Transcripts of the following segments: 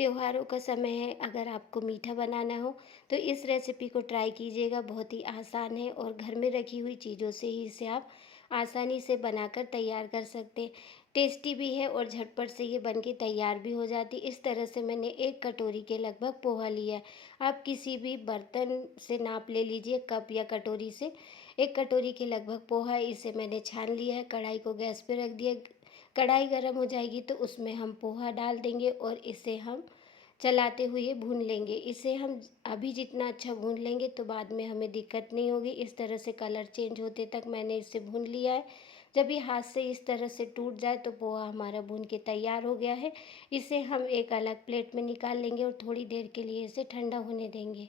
त्योहारों का समय है, अगर आपको मीठा बनाना हो तो इस रेसिपी को ट्राई कीजिएगा। बहुत ही आसान है और घर में रखी हुई चीज़ों से ही इसे आप आसानी से बनाकर तैयार कर सकते हैं। टेस्टी भी है और झटपट से ये बन के तैयार भी हो जाती। इस तरह से मैंने 1 कटोरी के लगभग पोहा लिया है। आप किसी भी बर्तन से नाप ले लीजिए, कप या कटोरी से। 1 कटोरी के लगभग पोहा है, इसे मैंने छान लिया है। कढ़ाई को गैस पे रख दिया। कढ़ाई गर्म हो जाएगी तो उसमें हम पोहा डाल देंगे और इसे हम चलाते हुए भून लेंगे। इसे हम अभी जितना अच्छा भून लेंगे तो बाद में हमें दिक्कत नहीं होगी। इस तरह से कलर चेंज होते तक मैंने इसे भून लिया है। जब ये हाथ से इस तरह से टूट जाए तो पोहा हमारा भून के तैयार हो गया है। इसे हम एक अलग प्लेट में निकाल लेंगे और थोड़ी देर के लिए इसे ठंडा होने देंगे।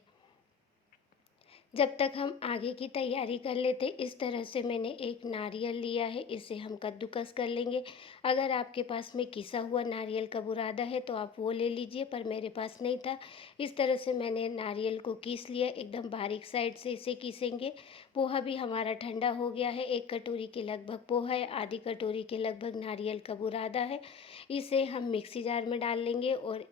जब तक हम आगे की तैयारी कर लेते, इस तरह से मैंने एक नारियल लिया है, इसे हम कद्दूकस कर लेंगे। अगर आपके पास में किसा हुआ नारियल का बुरादा है तो आप वो ले लीजिए, पर मेरे पास नहीं था। इस तरह से मैंने नारियल को कीस लिया, एकदम बारीक साइड से इसे कीसेंगे। पोहा भी हमारा ठंडा हो गया है। 1 कटोरी के लगभग पोहा है, आधी कटोरी के लगभग नारियल का बुरादा है। इसे हम मिक्सी जार में डाल लेंगे और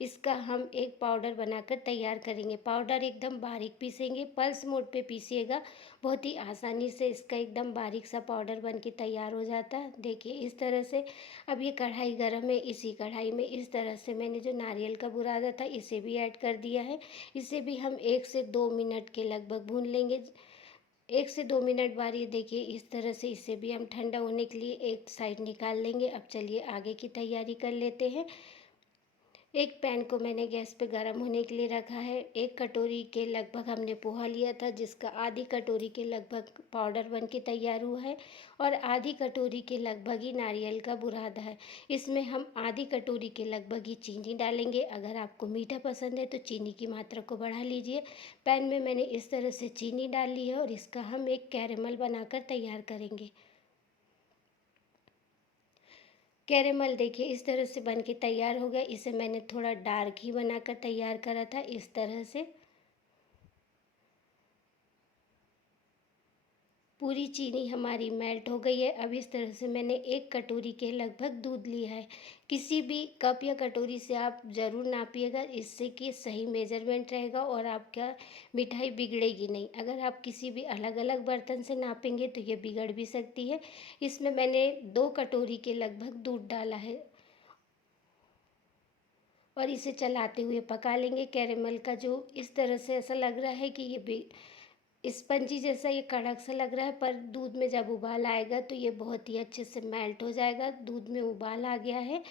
इसका हम एक पाउडर बनाकर तैयार करेंगे। पाउडर एकदम बारीक पीसेंगे, पल्स मोड पे पीसिएगा। बहुत ही आसानी से इसका एकदम बारीक सा पाउडर बन के तैयार हो जाता है। देखिए इस तरह से। अब ये कढ़ाई गर्म है, इसी कढ़ाई में इस तरह से मैंने जो नारियल का बुरादा था इसे भी ऐड कर दिया है। इसे भी हम 1 से 2 मिनट के लगभग भून लेंगे। 1 से 2 मिनट बाद ये देखिए इस तरह से इसे भी हम ठंडा होने के लिए एक साइड निकाल लेंगे। अब चलिए आगे की तैयारी कर लेते हैं। एक पैन को मैंने गैस पे गरम होने के लिए रखा है। 1 कटोरी के लगभग हमने पोहा लिया था, जिसका आधी कटोरी के लगभग पाउडर बन के तैयार हुआ है और आधी कटोरी के लगभग ही नारियल का बुरादा है। इसमें हम आधी कटोरी के लगभग ही चीनी डालेंगे। अगर आपको मीठा पसंद है तो चीनी की मात्रा को बढ़ा लीजिए। पैन में मैंने इस तरह से चीनी डाल ली है और इसका हम एक कैरेमल बनाकर तैयार करेंगे। कैरेमल देखिए इस तरह से बन के तैयार हो गया। इसे मैंने थोड़ा डार्क ही बनाकर तैयार करा था इस तरह से। पूरी चीनी हमारी मेल्ट हो गई है। अब इस तरह से मैंने 1 कटोरी के लगभग दूध लिया है। किसी भी कप या कटोरी से आप ज़रूर नापिएगा, इससे कि सही मेजरमेंट रहेगा और आपका मिठाई बिगड़ेगी नहीं। अगर आप किसी भी अलग अलग बर्तन से नापेंगे तो ये बिगड़ भी सकती है। इसमें मैंने 2 कटोरी के लगभग दूध डाला है और इसे चलाते हुए पका लेंगे। कैरेमल का जो इस तरह से ऐसा लग रहा है कि ये स्पंजी जैसा ये कड़क सा लग रहा है, पर दूध में जब उबाल आएगा तो ये बहुत ही अच्छे से मेल्ट हो जाएगा। दूध में उबाल आ गया है।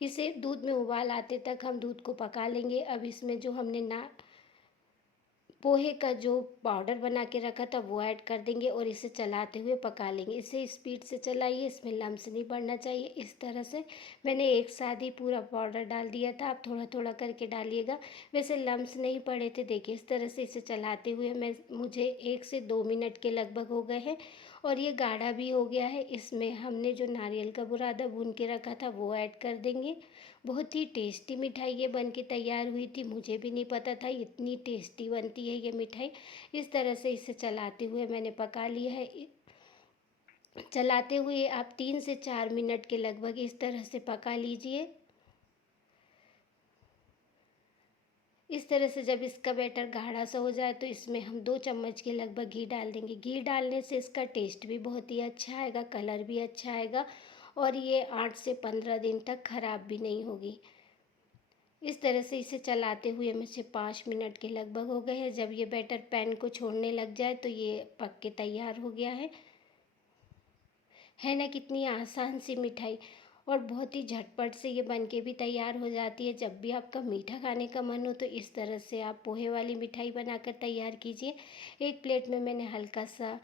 इसे दूध में उबाल आते तक हम दूध को पका लेंगे। अब इसमें जो हमने ना पोहे का जो पाउडर बना के रखा था वो ऐड कर देंगे और इसे चलाते हुए पका लेंगे। इसे स्पीड से चलाइए, इसमें लम्स नहीं पड़ना चाहिए। इस तरह से मैंने एक साथ ही पूरा पाउडर डाल दिया था, आप थोड़ा थोड़ा करके डालिएगा। वैसे लम्स नहीं पड़े थे। देखिए इस तरह से इसे चलाते हुए मुझे 1 से 2 मिनट के लगभग हो गए हैं और ये गाढ़ा भी हो गया है। इसमें हमने जो नारियल का बुरादा भून के रखा था वो ऐड कर देंगे। बहुत ही टेस्टी मिठाई ये बन के तैयार हुई थी। मुझे भी नहीं पता था इतनी टेस्टी बनती है ये मिठाई। इस तरह से इसे चलाते हुए मैंने पका लिया है। चलाते हुए आप 3 से 4 मिनट के लगभग इस तरह से पका लीजिए। इस तरह से जब इसका बैटर गाढ़ा सा हो जाए तो इसमें हम 2 चम्मच के लगभग घी डाल देंगे। घी डालने से इसका टेस्ट भी बहुत ही अच्छा आएगा, कलर भी अच्छा आएगा और ये 8 से 15 दिन तक ख़राब भी नहीं होगी। इस तरह से इसे चलाते हुए मुझे 5 मिनट के लगभग हो गए हैं। जब ये बैटर पैन को छोड़ने लग जाए तो ये पक के तैयार हो गया है ना। कितनी आसान सी मिठाई और बहुत ही झटपट से ये बन के भी तैयार हो जाती है। जब भी आपका मीठा खाने का मन हो तो इस तरह से आप पोहे वाली मिठाई बनाकर तैयार कीजिए। एक प्लेट में मैंने हल्का सा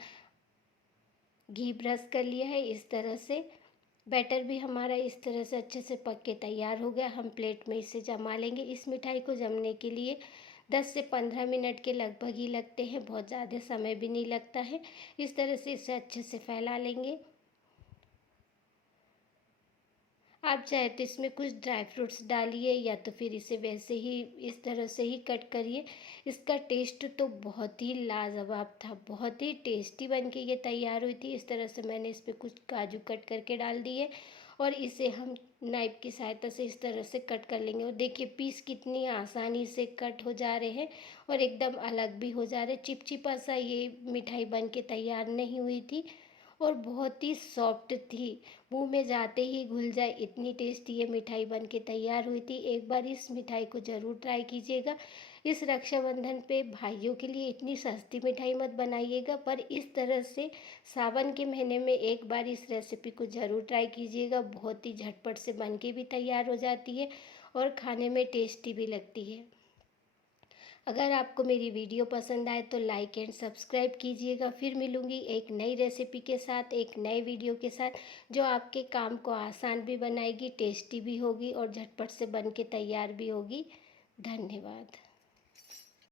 घी ब्रश कर लिया है। इस तरह से बैटर भी हमारा इस तरह से अच्छे से पक के तैयार हो गया। हम प्लेट में इसे जमा लेंगे। इस मिठाई को जमने के लिए 10 से 15 मिनट के लगभग ही लगते हैं, बहुत ज़्यादा समय भी नहीं लगता है। इस तरह से इसे अच्छे से फैला लेंगे। आप चाहे तो इसमें कुछ ड्राई फ्रूट्स डालिए या तो फिर इसे वैसे ही इस तरह से ही कट करिए। इसका टेस्ट तो बहुत ही लाजवाब था, बहुत ही टेस्टी बन के ये तैयार हुई थी। इस तरह से मैंने इस पर कुछ काजू कट करके डाल दिए और इसे हम नाइफ की सहायता से इस तरह से कट कर लेंगे। और देखिए पीस कितनी आसानी से कट हो जा रहे हैं और एकदम अलग भी हो जा रहे हैं। चिपचिपा सा ये मिठाई बन के तैयार नहीं हुई थी और बहुत ही सॉफ्ट थी। मुंह में जाते ही घुल जाए इतनी टेस्टी ये मिठाई बन के तैयार हुई थी। एक बार इस मिठाई को ज़रूर ट्राई कीजिएगा। इस रक्षाबंधन पे भाइयों के लिए इतनी सस्ती मिठाई मत बनाइएगा, पर इस तरह से सावन के महीने में एक बार इस रेसिपी को ज़रूर ट्राई कीजिएगा। बहुत ही झटपट से बन के भी तैयार हो जाती है और खाने में टेस्टी भी लगती है। अगर आपको मेरी वीडियो पसंद आए तो लाइक एंड सब्सक्राइब कीजिएगा। फिर मिलूँगी एक नई रेसिपी के साथ, एक नए वीडियो के साथ, जो आपके काम को आसान भी बनाएगी, टेस्टी भी होगी और झटपट से बन के तैयार भी होगी। धन्यवाद।